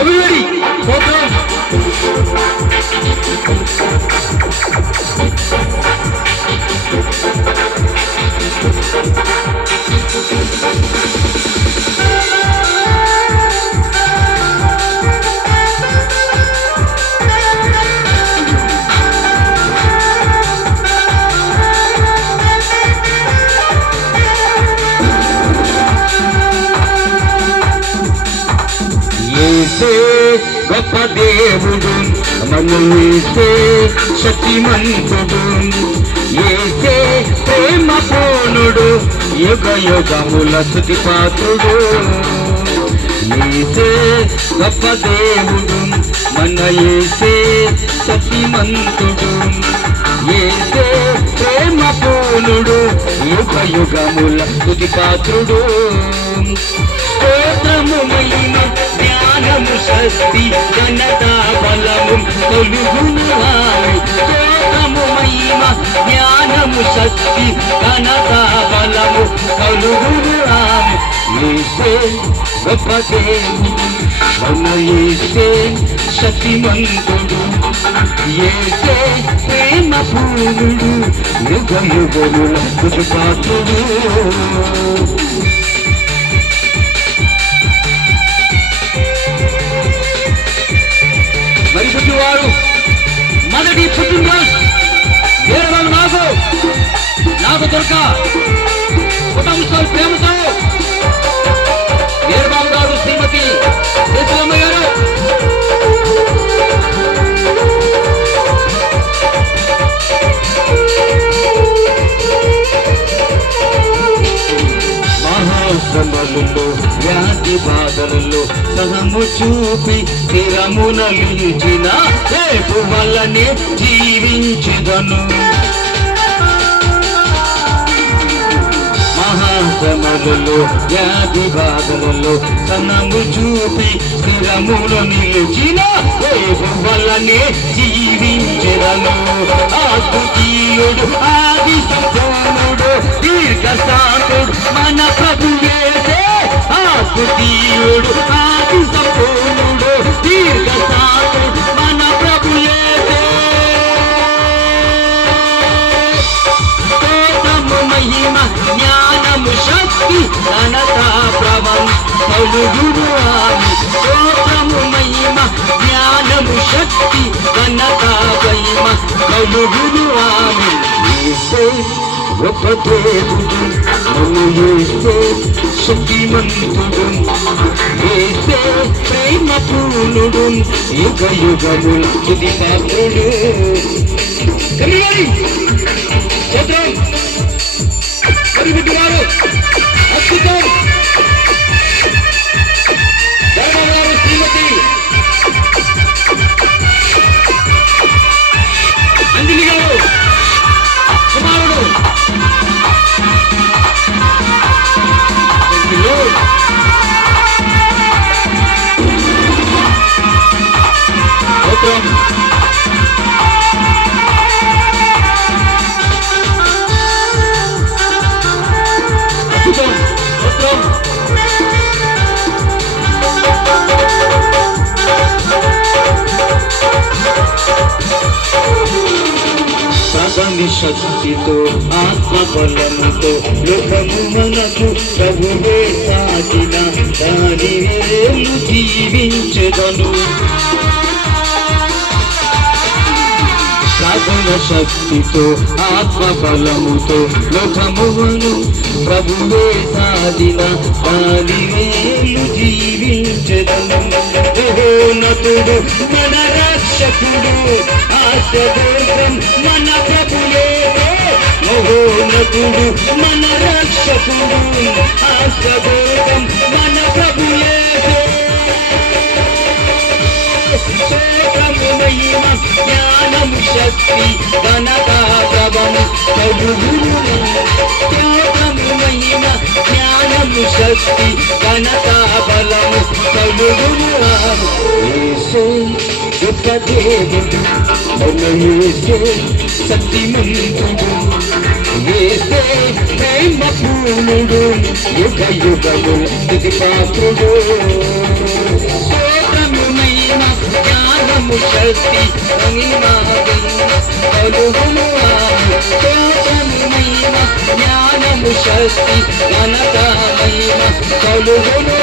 Everybody, స్తోత్రం. యేసే గొప్ప దేవుడు, మన యేసే శక్తిమంతుడు, యేసే ప్రేమ పూర్ణుడు, యుగ యుగముల స్తుతి పాత్రుడు. యేసే గొప్ప దేవుడు, మన యేసే శక్తిమంతుడు, యేసే ప్రేమ పూర్ణుడు, యుగ యుగముల స్తుతి పాత్రుడు. స్తోత్రము మహిమ జ్ఞానము శక్తి ఘనత బలము కొలుగును ఆమె. స్తోత్రము మహిమ జ్ఞానము శక్తి ఘనత బలము కొలుగును ఆమె. యేసే గొప్ప దేవుడు, మన యేసే శక్తిమంతుడు, యేసే ప్రేమ పూర్ణుడు, యుగ యుగముల స్తుతి పాత్రుడు. మరి పుట్టివాడు మొదటి పుట్టినరోజు వేరేవాళ్ళు నాకు దొరక కుటుంబ ప్రేమతో వీరబాబు గారు, శ్రీమతి దేశమ్మ గారు మహాశ్రమలలో వ్యాధి బాధలలో సహము చూపి స్థిరమున నిలిచిన రేపు వల్లనే జీవించెదను. మహాశ్రమలలో వ్యాధి బాధలలో సహము చూపి స్థిరమున నిలిచిన రేపు వల్లనే జీవించెదను. అద్వితీయుడు ఆది సంపూర్ణుడు దీర్ఘశాంతుడు మన ప్రభు యేసే. అద్వితీయుడు ఆది సంపూర్ణుడు దీర్ఘశాంతుడు మన ప్రభు యేసే. స్తోత్రము మహిమ జ్ఞానము శక్తి ఘనత ప్రభం కలుగును ఆమె. స్తోత్రము మహిమ జ్ఞానము శక్తి ఘనత మహిమ కలుగును ఆమె. యేసే గొప్ప దేవుడు, మన యేసే శక్తిమంతుడు, యేసే ప్రేమ పూర్ణుడు, యుగ యుగముల స్తుతి పాత్రుడు. పరిమితివారు అద్భుతం ధర్మవారు, శ్రీమతి అంజలి గారు కుమారుడు ప్రబంధి శక్తితో ఆత్మ బలముతో లోకము మనకు ప్రభువే సాగిన దానివేలు జీవించెదను. ప్రబంధ శక్తితో ఆత్మ బలముతో లోకమును ప్రభువే సాగిన దానివేలు జీవించెదను. మహోన్నతుడు మన రక్షకుడు ఆశీర్వాదం మన ప్రభు యేసే. మహోన్నతుడు మన రక్షకుడు ఆశీర్వాదం మన ప్రభు యేసే. స్తోత్రము మహిమ జ్ఞానము శక్తి ఘనత ప్రభము కలుగును. స్తోత్రము మహిమ జ్ఞానము శక్తి ఘనత బలము కలుగును. యేసే గొప్ప దేవుడు, మన యేసే శక్తిమంతుడు, యేసే ప్రేమ పూర్ణుడు, యుగ యుగముల స్తుతి పాత్రుడు. స్తోత్రము శక్తి మహిమా కలుగును స్తోత్రము మహిమ జ్ఞానము శక్తి ఘనత మహిమ కలుగును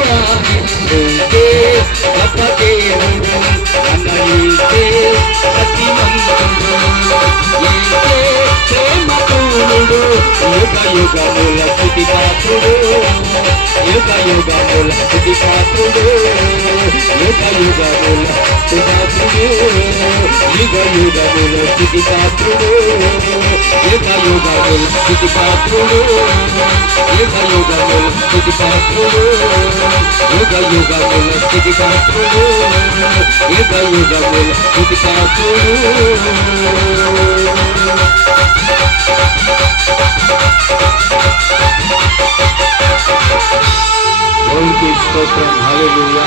ఉంటే గొప్ప దేవుడు అన్నయితే సత్యవంతుడు ఏసే ప్రేమపూర్ణుడు యుగ యుగముల స్తుతి పాత్రుడు యుగ యుగముల స్తుతి పాత్రుడు యుగ యుగముల స్తుతి పాత్రుడు యుగ యుగముల స్తుతి పాత్రుడు యుగ యుగముల స్తుతి పాత్రుడు యుగ యుగముల స్తుతి పాత్రుడు యుగ యుగముల స్తుతి పాత్రుడు యుగ యుగముల స్తుతి పాత్రుడు. స్తోత్రం హల్లెలూయా.